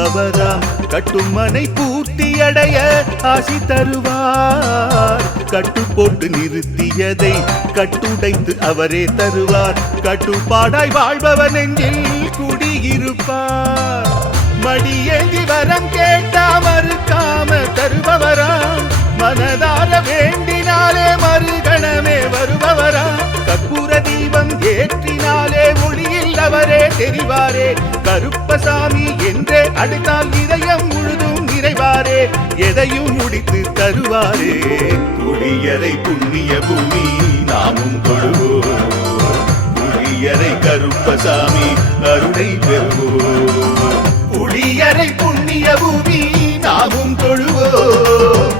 இருப்பவராம் கட்டுமனை பூர்த்தியடைய ஆசி தருவார். கட்டு போட்டு நிறுத்தியதை கட்டுடைத்து அவரே தருவார். கட்டுப்பாடாய் வாழ்பவன் நெஞ்சில் குடியிருப்பார். மடியேந்தி வரம் கேட்டா மறுக்காம தருபவராம். மனதார வேண்டினாலே மறுகணமே வருபவரா? கற்பூர தீபம் ஏற்றினாலே ஒளியில் அவரே தெரிவாரே. கருப்பசாமி என்றே அழைத்தால் இதயம் முழுதும் நிறைவாரே. எதையும் முடித்து தருவாரே. புளியரை புண்ணிய பூமி நாமும் தொழுவோம். புளியரை கருப்பசாமி அருளை பெறுவோம். புளியரை புண்ணிய பூமி நாமும் தொழுவோம்.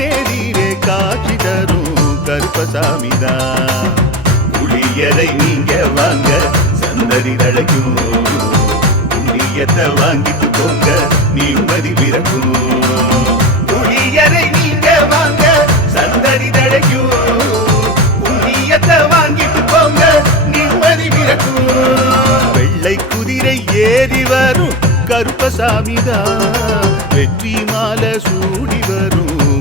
கண்ணெதிரே காட்சி தரும் கருப்பசாமிதா. புளியரை நீங்க வாங்க சந்ததி தழைக்கும் புளியத்தை வாங்கிட்டு போங்க நிம்மதி பிறக்கும். புளியரை நீங்க வாங்க சந்ததி தழைக்கும் புண்ணியத்தை வாங்கிட்டு போங்க நிம்மதி பிறக்கும். வெள்ளை குதிரை ஏறி வரும் கருப்பசாமிதா. வெற்றி மாலை சூடி வரும்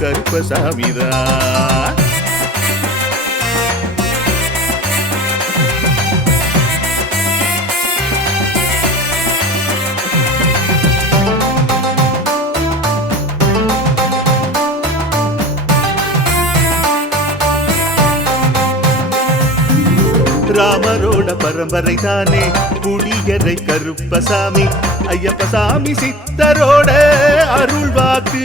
கருப்பசாமிதான் ராமரோட பரம்பரை தானே புளியரை கருப்பசாமி ஐயப்பசாமி சித்தரோட அருள்வாக்கு.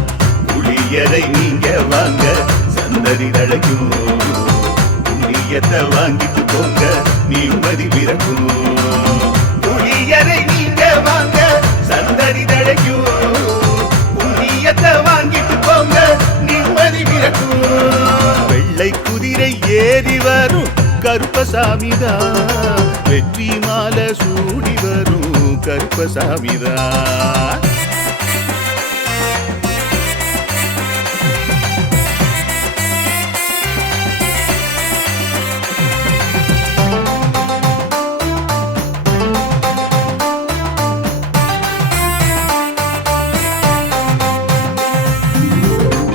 புளியரை நீங்க வாங்க? சந்ததி தழைக்கும் புண்ணியத்தை வாங்கிட்டு போங்க. நிம்மதி பிறக்கும்? புளியரை நீங்க வாங்க? சந்ததி தழைக்கும் புண்ணியத்தை வாங்கிட்டு போங்க. நிம்மதி பிறக்கும்? வெள்ளை குதிரை ஏறி வரும். கருப்பசாமிதான் வெற்றி மாலை சூடி வரும். கருப்பசாமிதான்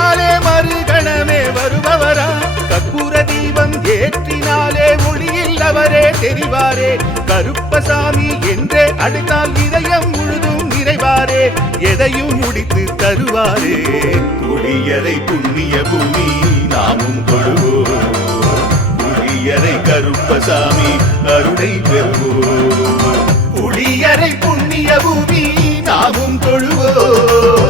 வேண்டினாலே மறுகணமே வருபவரா? கற்பூர தீபம் ஏற்றினாலே அவரே தெரிவாரே. கருப்பசாமி என்றே அழைத்தால் இதயம் முழுதும் நிறைவாரே. எதையும் முடித்து தருவாரே. புளியரை புண்ணிய பூமி நாமும் கொழுவோம் புளியரை கருப்பசாமி அருளை பெறுவோம். புளியரை புண்ணிய பூமி நாமும் தொழுவோம். புளியரை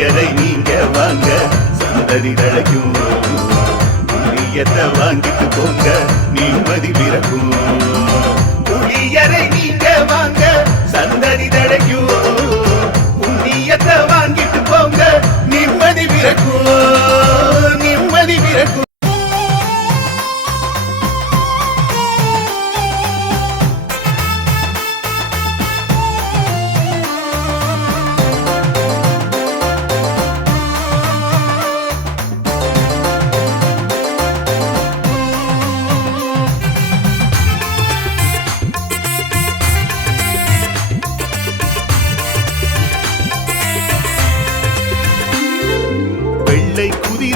புளியரை நீங்க வாங்க சந்ததி தழைக்கும் புளியத்தை வாங்கிட்டு போங்க நிம்மதி பிறக்கும். புளியரை நீங்க வாங்க சந்ததி தழைக்கும் புண்ணியத்தை வாங்கிட்டு போங்க நிம்மதி பிறக்கும். நிம்மதி பிறக்கும்.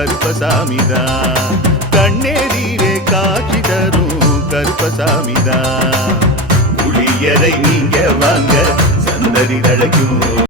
கருப்பசாமிதா. கண்ணேரீரே காட்சி தரும் கருப்பசாமிதா. புளியரை நீங்க வாங்க சந்ததி தழைக்கும்